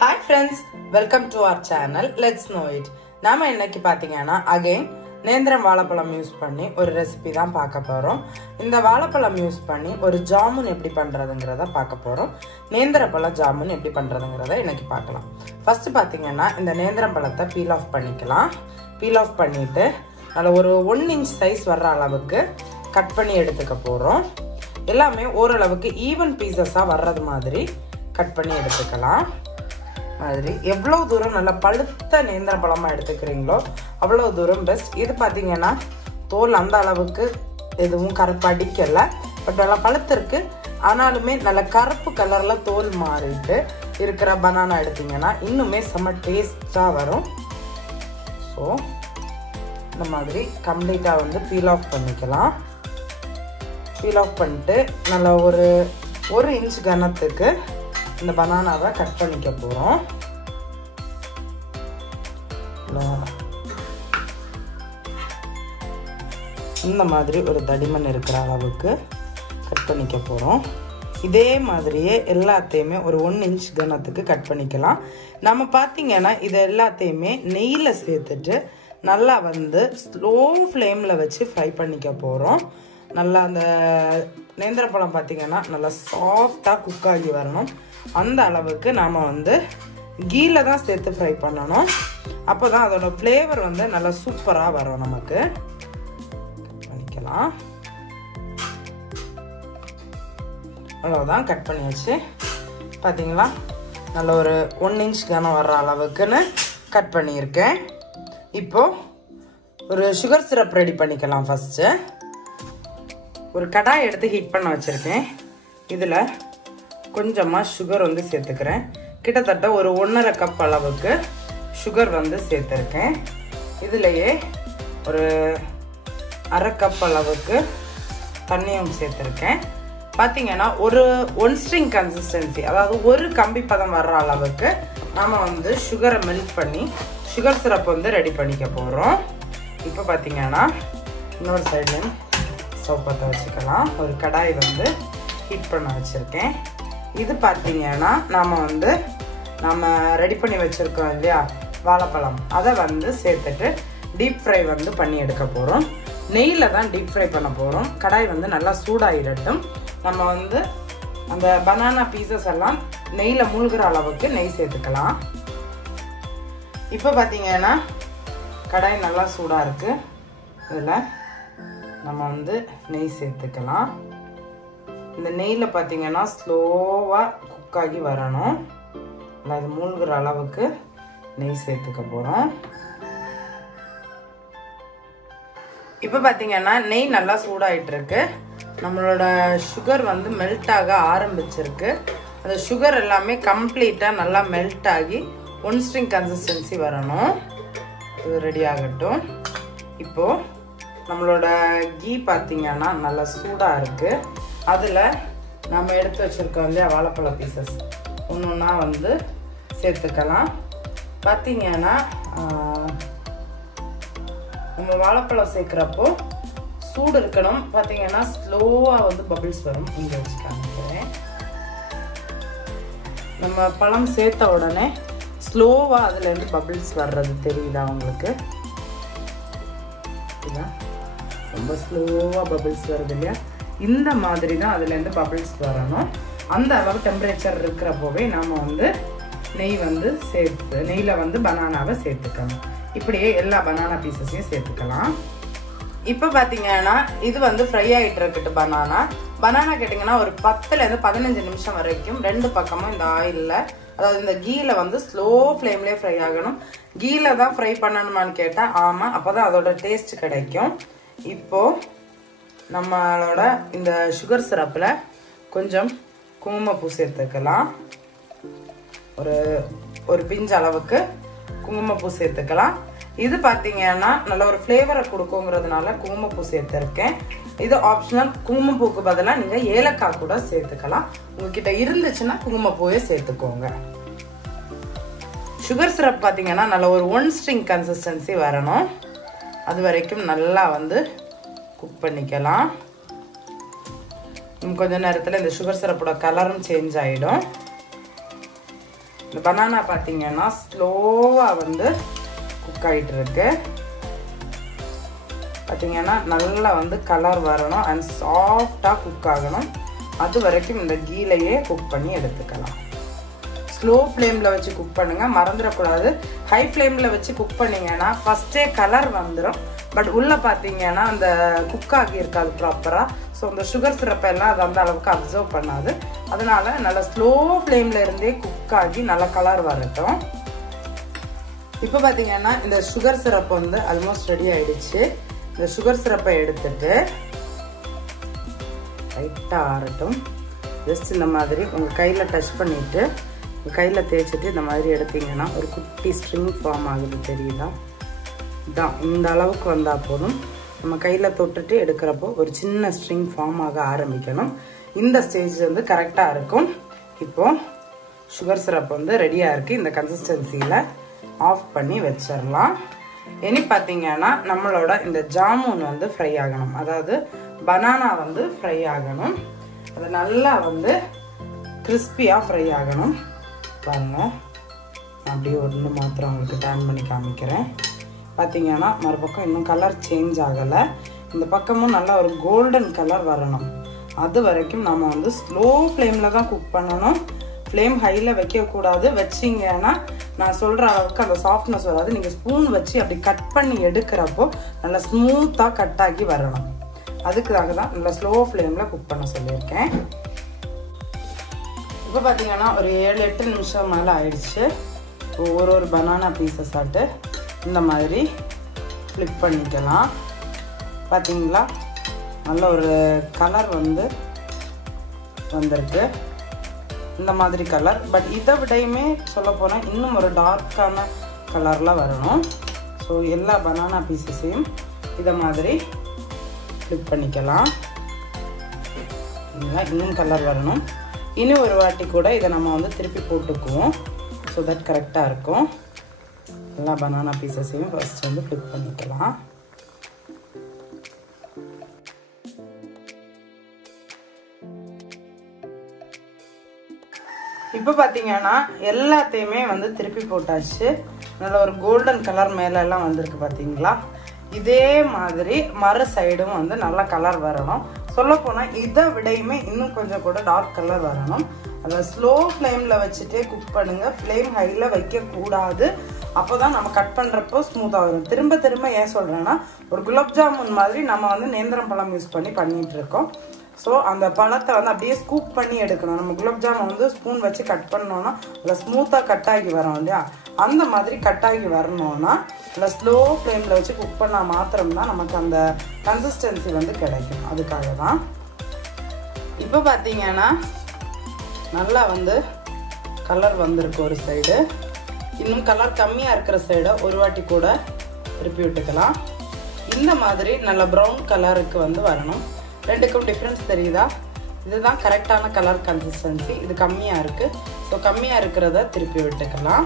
Hi friends, welcome to our channel. Let's know it. நாம இன்னைக்கு பாத்தீங்கன்னா again நேந்திரம் வாழைப்பழம் யூஸ் பண்ணி ஒரு ரெசிபி தான் பார்க்க போறோம். இந்த வாழைப்பழம் யூஸ் பண்ணி ஒரு ஜாமுன் எப்படி பண்றதுங்கறத பார்க்க போறோம். நேந்திரப்பழ ஜாமுன் எப்படி பண்றதுங்கறத இன்னைக்கு பார்க்கலாம். ஃபர்ஸ்ட் பாத்தீங்கன்னா இந்த நேந்திரம் பழத்தை பீல் ஆஃப் பண்ணிக்கலாம். பீல் ஆஃப் பண்ணிட்டு நல்ல ஒரு 1 இன்ச் சைஸ் வர்ற அளவுக்கு கட் பண்ணி எடுத்துக்க போறோம். எல்லாமே ஓரளவுக்கு ஈவன் பீசஸா வர்றது மாதிரி கட் பண்ணி எடுத்துக்கலாம். மாதிரி எவ்வளவு தூரம் நல்ல பழுத்த நேந்திர பழமா எடுத்துக்கிறீங்களோ அவ்வளவு தூரம் பெஸ்ட். இது பாத்தீங்கன்னா தோல் அந்த அளவுக்கு எதுவும் கருப்பு அடிக்கல, பட் நல்லா பழுத்திருக்கு. ஆனாலுமே நல்ல கருப்பு கலர்ல தோல் மாறிட்டு இருக்கிற பனானா எடுத்தீங்கன்னா இன்னுமே செம்ம டேஸ்டா வரும். ஸோ இந்த மாதிரி கம்ப்ளீட்டா வந்து பீல் ஆஃப் பண்ணிக்கலாம். பீல் ஆஃப் பண்ணிட்டு நல்ல ஒரு இன்ச் கனத்துக்கு இந்த பனானாவை கட் பண்ணிக்க போறோம். இந்த மாதிரி ஒரு தடிமன் இருக்கிற அளவுக்கு கட் பண்ணிக்க போறோம். இதே மாதிரியே எல்லாத்தையுமே ஒரு 1 இன்ச் கனத்துக்கு கட் பண்ணிக்கலாம். நம்ம பார்த்தீங்கன்னா இது எல்லாத்தையுமே நெய்யில் சேர்த்துட்டு நல்லா வந்து ஸ்லோ ஃப்ளேமில் வச்சு ஃப்ரை பண்ணிக்க போகிறோம். நல்லா அந்த நேந்திரப்பழம் பார்த்தீங்கன்னா நல்லா சாஃப்டாக குக் ஆகி வரணும். அந்த அளவுக்கு நாம் வந்து கீல தான் சேர்த்து ஃப்ரை பண்ணணும். அப்போ தான் அதோட ஃப்ளேவர் வந்து நல்லா சூப்பராக வரும். நமக்கு கட் பண்ணிக்கலாம். அவ்வளோதான், கட் பண்ணியாச்சு. பார்த்தீங்களா, நல்ல ஒரு 1 இன்ச் கனம் வர்ற அளவுக்குன்னு கட் பண்ணியிருக்கேன். இப்போது ஒரு சுகர் சிரப் ரெடி பண்ணிக்கலாம். ஃபஸ்ட்டு ஒரு கடாய் எடுத்து ஹீட் பண்ண வச்சுருக்கேன். இதில் கொஞ்சமாக சுகர் வந்து சேர்த்துக்கிறேன். கிட்டத்தட்ட ஒரு 1.5 கப் அளவுக்கு சுகர் வந்து சேர்த்துருக்கேன். இதுலேயே ஒரு 1/2 கப் அளவுக்கு தண்ணியும் சேர்த்துருக்கேன். பார்த்தீங்கன்னா ஒரு 1 ஸ்ட்ரிங் கன்சிஸ்டன்சி, அதாவது ஒரு கம்பி பதம் வர்ற அளவுக்கு நாம் வந்து சுகரை மெல்ட் பண்ணி சுகர் சிரப் வந்து ரெடி பண்ணிக்க போகிறோம். இப்போ பார்த்தீங்கன்னா இன்னொரு சைட்லையும் ஸ்டவ் பற்ற வச்சுக்கலாம். ஒரு கடாய் வந்து ஹீட் பண்ண வச்சுருக்கேன். இது பார்த்தீங்கன்னா நம்ம ரெடி பண்ணி வச்சுருக்கோம் இல்லையா வாழைப்பழம், அதை வந்து சேர்த்துட்டு டீப் ஃப்ரை வந்து பண்ணி எடுக்க போகிறோம். நெய்யில் தான் டீப் ஃப்ரை பண்ண போகிறோம். கடாய் வந்து நல்லா சூடாகிடட்டும். நம்ம வந்து அந்த பனானா பீசஸ் எல்லாம் நெய்யில் மூழ்கிற அளவுக்கு நெய் சேர்த்துக்கலாம். இப்போ பார்த்தீங்கன்னா கடாய் நல்லா சூடாக இருக்குது. இதில் நம்ம வந்து நெய் சேர்த்துக்கலாம். இந்த நெய்யில் பார்த்தீங்கன்னா ஸ்லோவாக குக் ஆகி வரணும். அது மூழ்கிற அளவுக்கு நெய் சேர்த்துக்க போகிறோம். இப்போ பார்த்தீங்கன்னா நெய் நல்லா சூடாகிட்டு இருக்கு. நம்மளோட சுகர் வந்து மெல்ட் ஆக ஆரம்பிச்சிருக்கு. அந்த சுகர் எல்லாமே கம்ப்ளீட்டாக நல்லா மெல்ட் ஆகி 1 ஸ்ட்ரிங் கன்சிஸ்டன்சி வரணும். இது ரெடி ஆகட்டும். இப்போது நம்மளோட கீ பார்த்தீங்கன்னா நல்லா சூடாக இருக்குது. அதில் நம்ம எடுத்து வச்சுருக்கோம் இல்லையா வாழைப்பழ பீசஸ் ஒன்று வந்து சேர்த்துக்கலாம். பார்த்தீங்கன்னா நம்ம வாழைப்பழம் சேர்க்குறப்போ சூடு இருக்கணும். பார்த்தீங்கன்னா ஸ்லோவாக வந்து பபிள்ஸ் வரும். இங்கே வச்சு காமிக்கிறேன். நம்ம பழம் சேர்த்த உடனே ஸ்லோவாக அதுலேருந்து பபிள்ஸ் வர்றது தெரியுதா உங்களுக்கு? ரொம்ப ஸ்லோவாக பபிள்ஸ் வருது இல்லையா? இந்த மாதிரி தான் அதுலேருந்து பபிள்ஸ் வரணும். அந்த அளவு டெம்பரேச்சர் இருக்கிறப்போவே நாம் வந்து நெய் வந்து நெய்யில் வந்து பனானாவை சேர்த்துக்கணும். இப்படியே எல்லா பனானா பீசஸையும் சேர்த்துக்கலாம். இப்போ பார்த்தீங்கன்னா இது வந்து ஃப்ரை ஆகிட்டு இருக்கட்டு பனானா கேட்டிங்கன்னா ஒரு 10லேருந்து 15 நிமிஷம் வரைக்கும் 2 பக்கமும் இந்த ஆயிலில், அதாவது இந்த கீல வந்து ஸ்லோ ஃப்ளேம்லேயே ஃப்ரை ஆகணும். கீல தான் ஃப்ரை பண்ணணுமான்னு கேட்டால் ஆமாம், அப்போ தான் அதோட டேஸ்ட் கிடைக்கும். இப்போது நம்மளோட இந்த சுகர் சிரப்பில் கொஞ்சம் குங்குமப்பூ சேர்த்துக்கலாம். ஒரு பிஞ்ச் அளவுக்கு குங்குமப்பூ சேர்த்துக்கலாம். இது பார்த்தீங்கன்னா நல்ல ஒரு ஃப்ளேவரை கொடுக்குங்கிறதுனால குங்குமப்பூ சேர்த்துருக்கேன். இது ஆப்ஷனல். குங்குமப்பூக்கு பதிலாக நீங்கள் ஏலக்காய் கூட சேர்த்துக்கலாம். உங்ககிட்ட இருந்துச்சுன்னா குங்குமப்பூவே சேர்த்துக்கோங்க. சுகர் சிரப் பார்த்தீங்கன்னா நல்ல ஒரு 1 ஸ்ட்ரிங் கன்சிஸ்டன்சி வரணும். அது வரைக்கும் நல்லா வந்து குக் பண்ணிக்கலாம். கொஞ்ச நேரத்தில் இந்த சுகர் சிரப்போட கலரும் சேஞ்ச் ஆகிடும். இந்த பனானா பார்த்தீங்கன்னா ஸ்லோவாக வந்து குக் ஆகிட்டு இருக்கு. பார்த்தீங்கன்னா நல்லா வந்து கலர் வரணும் அண்ட் சாஃப்டாக குக் ஆகணும். அது வரைக்கும் இந்த கீலையே குக் பண்ணி எடுத்துக்கலாம். ஸ்லோ ஃப்ளேமில் வச்சு குக் பண்ணுங்கள், மறந்துடக்கூடாது. ஹை ஃப்ளேமில் வச்சு குக் பண்ணிங்கன்னா ஃபஸ்ட்டே கலர் வந்துடும். பட் உள்ளே பார்த்தீங்கன்னா அந்த குக் ஆகி இருக்காது ப்ராப்பராக. ஸோ இந்த சுகர் சிரப்பை எல்லாம் அது அந்த அளவுக்கு அப்சர்வ் பண்ணாது. அதனால நல்லா ஸ்லோ ஃப்ளேமில் இருந்தே குக் ஆகி நல்லா கலர் வரட்டும். இப்போ பார்த்தீங்கன்னா இந்த சுகர் சிரப் வந்து ஆல்மோஸ்ட் ரெடி ஆயிடுச்சு. இந்த சுகர் சிரப்பை எடுத்துட்டு லைட்டாக ஆறட்டும். ஜஸ்ட் இந்த மாதிரி உங்கள் கையில் டச் பண்ணிவிட்டு உங்கள் கையில் தேய்ச்சிட்டு இந்த மாதிரி எடுத்தீங்கன்னா ஒரு குட்டி ஸ்ட்ரிங் ஃபார்ம் ஆகுது, தெரியுதா? இதான் இந்த அளவுக்கு வந்தால் போதும். நம்ம கையில் தொட்டுட்டு எடுக்கிறப்போ ஒரு சின்ன ஸ்ட்ரிங் ஃபார்ம் ஆக ஆரம்பிக்கணும். இந்த ஸ்டேஜ் வந்து கரெக்டாக இருக்கும். இப்போது சுகர் சிரப் வந்து ரெடியாக இருக்குது. இந்த கன்சிஸ்டன்சியில் ஆஃப் பண்ணி வச்சிடலாம். இனி பார்த்தீங்கன்னா நம்மளோட இந்த ஜாமுன் வந்து ஃப்ரை ஆகணும். அதாவது பனானா வந்து ஃப்ரை ஆகணும். அது நல்லா வந்து கிறிஸ்பியாக ஃப்ரை ஆகணும். பாருங்கள், அப்படியே ஒன்று மாத்திரம் உங்களுக்கு டர்ன் பண்ணி காமிக்கிறேன். பார்த்தீங்கன்னா மறுபக்கம் இன்னும் கலர் சேஞ்ச் ஆகலை. இந்த பக்கமும் நல்லா ஒரு கோல்டன் கலர் வரணும். அது வரைக்கும் நம்ம வந்து ஸ்லோ ஃப்ளேமில் தான் குக் பண்ணணும். ஃப்ளேம் ஹையில் வைக்கக்கூடாது. வச்சிங்கன்னா நான் சொல்கிற அளவுக்கு அந்த சாஃப்ட்னஸ் வராது. நீங்கள் ஸ்பூன் வச்சு அப்படி கட் பண்ணி எடுக்கிறப்போ நல்லா ஸ்மூத்தாக கட் ஆகி வரணும். அதுக்காக தான் நல்லா ஸ்லோ ஃப்ளேமில் குக் பண்ண சொல்லியிருக்கேன். இப்போ பார்த்தீங்கன்னா ஒரு 7-8 நிமிஷம் மேலே ஆயிடுச்சு. ஒரு பனானா பீசஸ் ஆட்டு இந்த மாதிரி ஃப்ளிப் பண்ணிக்கலாம். பார்த்தீங்களா, நல்ல ஒரு கலர் வந்து வந்திருக்கு. இந்த மாதிரி கலர். பட் இதை விடையுமே சொல்ல போனால் இன்னும் ஒரு டார்க்கான கலரில் வரணும். ஸோ எல்லா பனானா பீசஸையும் இதை மாதிரி ஃப்ளிப் பண்ணிக்கலாம். இன்னும் கலர் வரணும். இனி ஒரு வாட்டி கூட இதை நம்ம வந்து திருப்பி போட்டுக்குவோம். ஸோ தட் கரெக்டாக இருக்கும். எல்லா பனானா பீசஸையும் ஃபர்ஸ்ட் வந்து ஃப்ளிப் பண்ணிக்கலாம். இப்போ பார்த்தீங்கன்னா எல்லாத்தையுமே வந்து திருப்பி போட்டாச்சு. நல்ல ஒரு கோல்டன் கலர் மேலெல்லாம் வந்திருக்கு பார்த்தீங்களா? இதே மாதிரி மறு சைடும் வந்து நல்லா கலர் வரணும். சொல்லப்போனால் இதை விடையுமே இன்னும் கொஞ்சம் கூட டார்க் கலர் வரணும். அதை ஸ்லோ ஃப்ளேமில் வச்சுட்டே குக் பண்ணுங்கள். ஃப்ளேம் ஹையில் வைக்கக்கூடாது. அப்போ தான் நம்ம கட் பண்ணுறப்போ ஸ்மூத்தாக வரும். திரும்ப திரும்ப ஏன் சொல்கிறேன்னா, ஒரு குலாப் ஜாமுன் மாதிரி நம்ம வந்து நேந்திரம் பழம் யூஸ் பண்ணிட்டு இருக்கோம். ஸோ அந்த பழத்தை வந்து அப்படியே ஸ்கூப் பண்ணி எடுக்கணும். நம்ம குலாப் ஜாமுன் வந்து ஸ்பூன் வச்சு கட் பண்ணோன்னா அதில் ஸ்மூத்தாக கட் ஆகி வரும் இல்லையா? அந்த மாதிரி கட் ஆகி வரணும்னா இல்லை ஸ்லோ ஃப்ளேமில் வச்சு குக் பண்ணால் மாத்திரம்தான் நமக்கு அந்த கன்சிஸ்டன்சி வந்து கிடைக்கும். அதுக்காக தான். இப்போ பார்த்தீங்கன்னா நல்லா வந்து கலர் வந்திருக்கு ஒரு சைடு. இன்னும் கலர் கம்மியாக இருக்கிற சைடை ஒரு வாட்டி கூட திருப்பி விட்டுக்கலாம். இந்த மாதிரி நல்ல ப்ரௌன் கலருக்கு வந்து வரணும். ரெண்டுக்கும் டிஃப்ரென்ஸ் தெரியுதா? இதுதான் கரெக்டான கலர் கன்சிஸ்டன்சி. இது கம்மியாக இருக்குது. ஸோ கம்மியாக இருக்கிறத திருப்பி விட்டுக்கலாம்.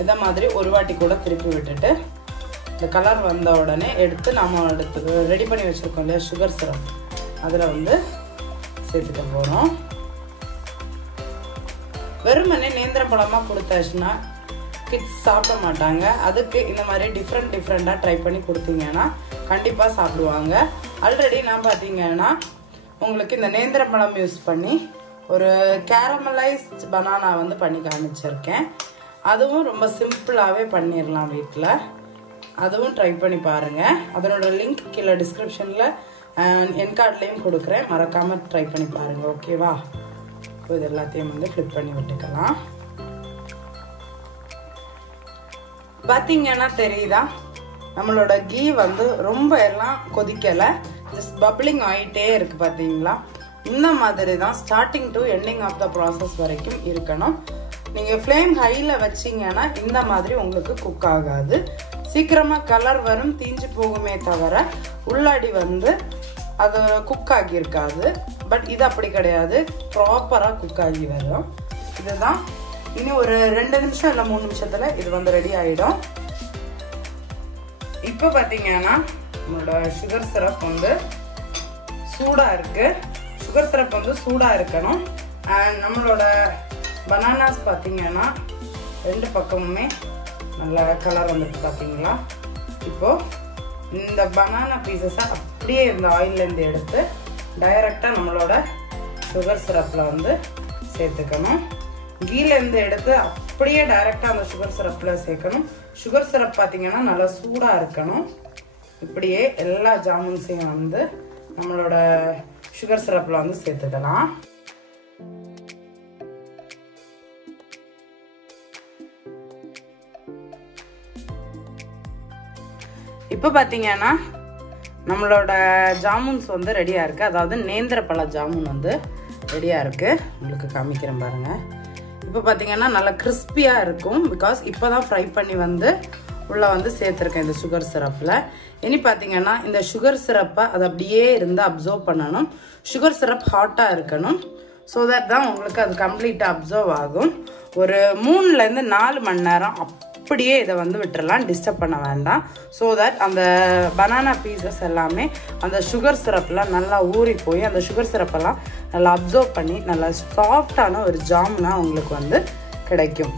இதை மாதிரி ஒரு வாட்டி கூட திருப்பி விட்டுட்டு இந்த கலர் வந்த உடனே எடுத்து நம்ம ரெடி பண்ணி வச்சுருக்கோம் இல்லையா சுகர் சிரப், அதில் வந்து சேர்த்துக்க போகிறோம். வெறுமனே நேந்திரம் பழமாக கொடுத்தாச்சுன்னா கிட்ஸ் சாப்பிட மாட்டாங்க. அதுக்கு இந்த மாதிரி டிஃப்ரெண்ட்டாக ட்ரை பண்ணி கொடுத்தீங்கன்னா கண்டிப்பாக சாப்பிடுவாங்க. ஆல்ரெடி நான் பார்த்தீங்கன்னா உங்களுக்கு இந்த நேந்திரம் பழம் யூஸ் பண்ணி ஒரு கேரமலைஸ்ட் பனானா வந்து பண்ணி காமிச்சிருக்கேன். அதுவும் ரொம்ப சிம்பிளாகவே பண்ணிடலாம் வீட்டில். அதுவும் ட்ரை பண்ணி பாருங்கள். அதனோட லிங்க் கீழே டிஸ்கிரிப்ஷனில் என் கார்ட்லேயும் கொடுக்குறேன். மறக்காமல் ட்ரை பண்ணி பாருங்கள். ஓகேவா? இப்போ இது எல்லாத்தையும் வந்து ஃப்ளிப் பண்ணி விட்டுக்கலாம். பார்த்தீங்கன்னா தெரியுதா, நம்மளோட கீ வந்து ரொம்ப எல்லாம் கொதிக்கலை, ஜஸ்ட் பப்ளிங் ஆகிட்டே இருக்கு. பார்த்தீங்களா? இந்த மாதிரி தான் starting to ending of the process வரைக்கும் இருக்கணும். நீங்கள் ஃப்ளேம் ஹையில் வச்சிங்கன்னா இந்த மாதிரி உங்களுக்கு குக் ஆகாது. சீக்கிரமாக கலர் வரும், தீஞ்சு போகுமே தவிர உள்ளாடி வந்து அது குக் ஆகியிருக்காது. பட் இது அப்படி கிடையாது, ப்ராப்பராக குக் ஆகி வரும். இதுதான். இனி ஒரு 2 நிமிஷம் இல்லை 3 நிமிஷத்தில் இது வந்து ரெடி ஆகிடும். இப்போ பார்த்தீங்கன்னா நம்மளோட சுகர் சிரப் வந்து சூடாக இருக்குது. சுகர் சிரப் வந்து சூடாக இருக்கணும். அண்ட் நம்மளோட பனானாஸ் பார்த்தீங்கன்னா ரெண்டு பக்கமுமே நல்ல கலர் வந்துருக்கு பார்த்தீங்களா. இப்போது இந்த பனானா பீசஸை அப்படியே இந்த ஆயிலேருந்து எடுத்து டைரெக்டாக நம்மளோட சுகர் சிரப்பில் வந்து சேர்த்துக்கணும். கீலேருந்து எடுத்து அப்படியே டைரெக்டாக அந்த சுகர் சிரப்பில் சேர்க்கணும். சுகர் சிரப் பார்த்தீங்கன்னா நல்லா சூடாக இருக்கணும். இப்படியே எல்லா ஜாமுன்ஸையும் வந்து நம்மளோட சுகர் சிரப்பில் வந்து சேர்த்துக்கலாம். இப்போ பார்த்தீங்கன்னா நம்மளோட ஜாமுன்ஸ் வந்து ரெடியாக இருக்குது. அதாவது நேந்திரப்பழ ஜாமுன் வந்து ரெடியாக இருக்குது. உங்களுக்கு காமிக்கிறேன் பாருங்கள். இப்போ பார்த்தீங்கன்னா நல்லா கிறிஸ்பியாக இருக்கும். பிகாஸ் இப்போ தான் ஃப்ரை பண்ணி வந்து உள்ளே வந்து சேர்த்துருக்கேன் இந்த சுகர் சிரப்பில். இனி பார்த்தீங்கன்னா இந்த சுகர் சிரப்பை அது அப்படியே இருந்து அப்சர்வ் பண்ணணும். சுகர் சிரப் ஹாட்டாக இருக்கணும். ஸோ தட் தான் உங்களுக்கு அது கம்ப்ளீட்டாக அப்சர்வ் ஆகும். ஒரு 3லேருந்து 4 மணி நேரம் அப்படியே இதை வந்து விட்டுறலாம், டிஸ்டர்ப் பண்ண வேண்டாம். ஸோ தட் அந்த பனானா பீசஸ் எல்லாமே அந்த சுகர் சிரப்பில் நல்லா ஊறி போய் அந்த சுகர் சிரப்பெல்லாம் நல்லா அப்சர்வ் பண்ணி நல்லா சாஃப்டான ஒரு ஜாமுனாக உங்களுக்கு வந்து கிடைக்கும்.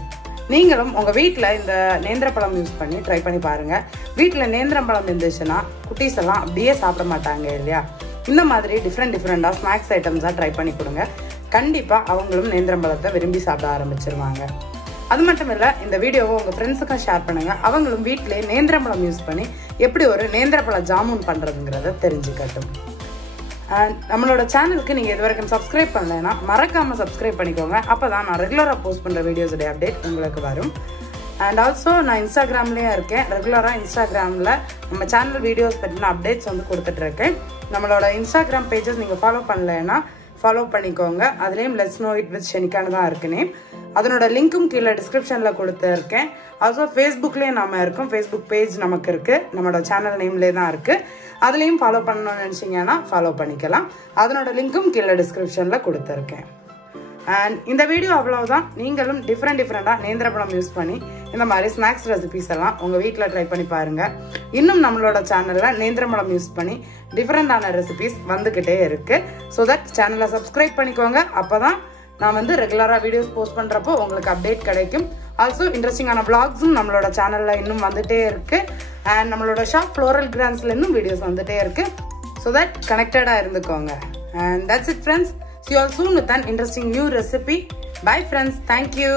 நீங்களும் உங்கள் வீட்டில் இந்த நேந்திரப்பழம் யூஸ் பண்ணி ட்ரை பண்ணி பாருங்கள். வீட்டில் நேந்திரப்பழம் இருந்துச்சுன்னா குட்டீஸ் எல்லாம் அப்படியே சாப்பிட மாட்டாங்க இல்லையா. இந்த மாதிரி டிஃப்ரெண்ட்டாக ஸ்நாக்ஸ் ஐட்டம்ஸாக ட்ரை பண்ணி கொடுங்க. கண்டிப்பாக அவங்களும் நேந்திரப்பழத்தை விரும்பி சாப்பிட ஆரம்பிச்சிருவாங்க. அது மட்டும் இல்லை, இந்த வீடியோவை உங்கள் ஃப்ரெண்ட்ஸுக்கும் ஷேர் பண்ணுங்கள். அவங்களும் வீட்டிலே நேந்திரப்பழம் யூஸ் பண்ணி எப்படி ஒரு நேந்திரப்பழ ஜாமுன் பண்ணுறதுங்கிறத தெரிஞ்சுக்கட்டும். நம்மளோட சேனலுக்கு நீங்கள் இது வரைக்கும் சப்ஸ்கிரைப் பண்ணலைன்னா மறக்காமல் சப்ஸ்கிரைப் பண்ணிக்கோங்க. அப்போ தான் நான் ரெகுலராக போஸ்ட் பண்ணுற வீடியோஸுடைய அப்டேட் உங்களுக்கு வரும். அண்ட் ஆல்சோ நான் இன்ஸ்டாகிராம்லேயும் இருக்கேன். ரெகுலராக இன்ஸ்டாகிராமில் நம்ம சேனல் வீடியோஸ் பற்றின அப்டேட்ஸ் வந்து கொடுத்துட்ருக்கேன். நம்மளோட இன்ஸ்டாகிராம் பேஜஸ் நீங்கள் ஃபாலோ பண்ணலைன்னா ஃபாலோ பண்ணிக்கோங்க. அதுலேயும் லெட்ஸ் நோ இட் வித் ஷெனிகான்னு தான் இருக்கு நேம். அதனோட லிங்க்கும் கீழே டிஸ்கிரிப்ஷனில் கொடுத்துருக்கேன். ஆல்சோ ஃபேஸ்புக்லேயும் நம்ம இருக்கோம். ஃபேஸ்புக் பேஜ் நமக்கு இருக்குது. நம்மளோட சேனல் நேம்லேயே தான் இருக்குது. அதுலேயும் ஃபாலோ பண்ணணும்னு நினச்சிங்கன்னா ஃபாலோ பண்ணிக்கலாம். அதனோட லிங்க்கும் கீழே டிஸ்கிரிப்ஷனில் கொடுத்துருக்கேன். அண்ட் இந்த வீடியோ அவ்வளவுதான். நீங்களும் டிஃப்ரெண்ட்டாக நேந்திரப்பழம் யூஸ் பண்ணி இந்த மாதிரி ஸ்நாக்ஸ் ரெசிபிஸ் எல்லாம் உங்கள் வீட்டில் ட்ரை பண்ணி பாருங்கள். இன்னும் நம்மளோட சேனலில் நேந்திரப்பழம் யூஸ் பண்ணி டிஃப்ரெண்டான ரெசிபிஸ் வந்துக்கிட்டே இருக்குது. ஸோ தட் சேனலை சப்ஸ்கிரைப் பண்ணிக்கோங்க. அப்போ தான் நான் வந்து ரெகுலராக வீடியோஸ் போஸ்ட் பண்ணுறப்போ உங்களுக்கு அப்டேட் கிடைக்கும். ஆல்சோ இன்ட்ரெஸ்டிங்கான விளாக்ஸும் நம்மளோட சேனலில் இன்னும் வந்துகிட்டே இருக்குது. அண்ட் நம்மளோட ஷாப் ஃப்ளோரல் கிராண்ட்ஸில் இன்னும் வீடியோஸ் வந்துகிட்டே இருக்குது. ஸோ தட் கனெக்டடாக இருந்துக்கோங்க. And that's it friends. See you all soon with an interesting new recipe. Bye friends. Thank you.